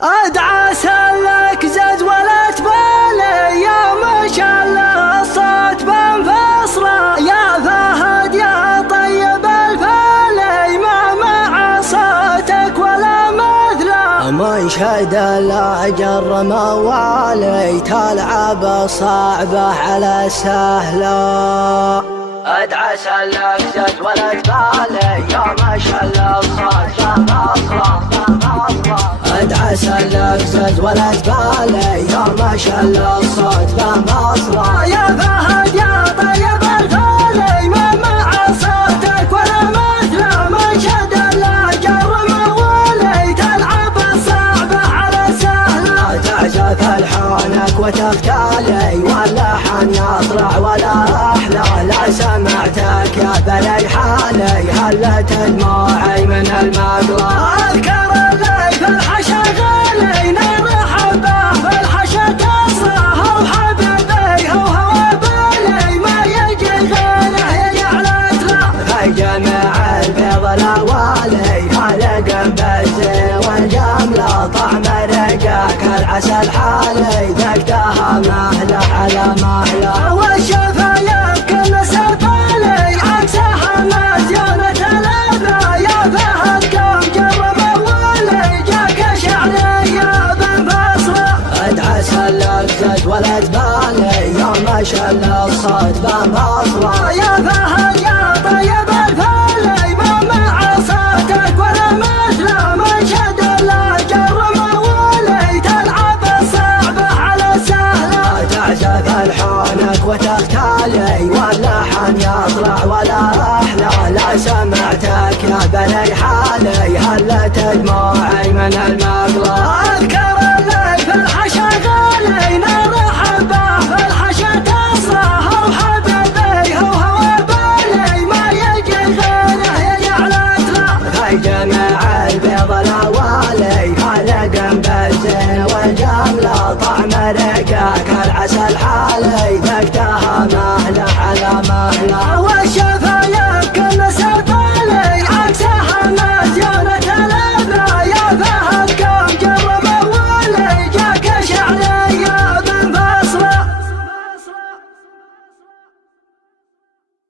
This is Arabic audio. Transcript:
ادعى سلك زد ولا تبالي يا ما شاء الله الصوت بنفصله يا فهد يا طيب الفالي ما مع صوتك ولا مثله ما يشهد الا جر موالي تلعب صعبه على سهله ادعى سلك زد ولا تبالي يا ما شاء الله الصوت بنفصله ادعى سلك زد ولا تبالي يا ما شاء الله الصوت بنفصله يا فهد يا طيب الفالي ما مع صوتك ولا مثله ما شهد الا جر موالي تلعب الصعبه على سهله تعزف الحانك وتختالي واللحن يطلع ولا احلى لا سمعتك يا بلي حالي هلت دموعي من المقلة اذكر اللي في الحشا غالي نرحب به في الحشا تصله وحبيبي هو بالي ما يجي غيره يجعلت له في جميع البيض الاوالي خلق بالزين والجمله طعم رقاك العسل حالي ذقتها مهله على مهله والشفايف كل سفالي عكسها مزيانة الأذى يا فهد كم جر موالي جاك شعرية بنفصله ادعى سلك زد ولا تبالي يا ما شاء الله الصوت بنفصله يا فهد يا طيب الفالي ما مع صوتك ولا مثله ما شهد الا جر موالي تلعب الصعبه على سهله تعزف الحانك وتختالي واللحن يطلع ولا احلى لا سمعتك يا بلي حالي هلت دموعي من المقلة اذكر اللي في الحشا غالي نرحب به في الحشا تصله وحبيبي هو بالي ما يجي غيره يجعلت له في جميع البيض الاوالي خلق بالزين والجمله طعم رقاك العسل حالي ذقتها مهله على مهله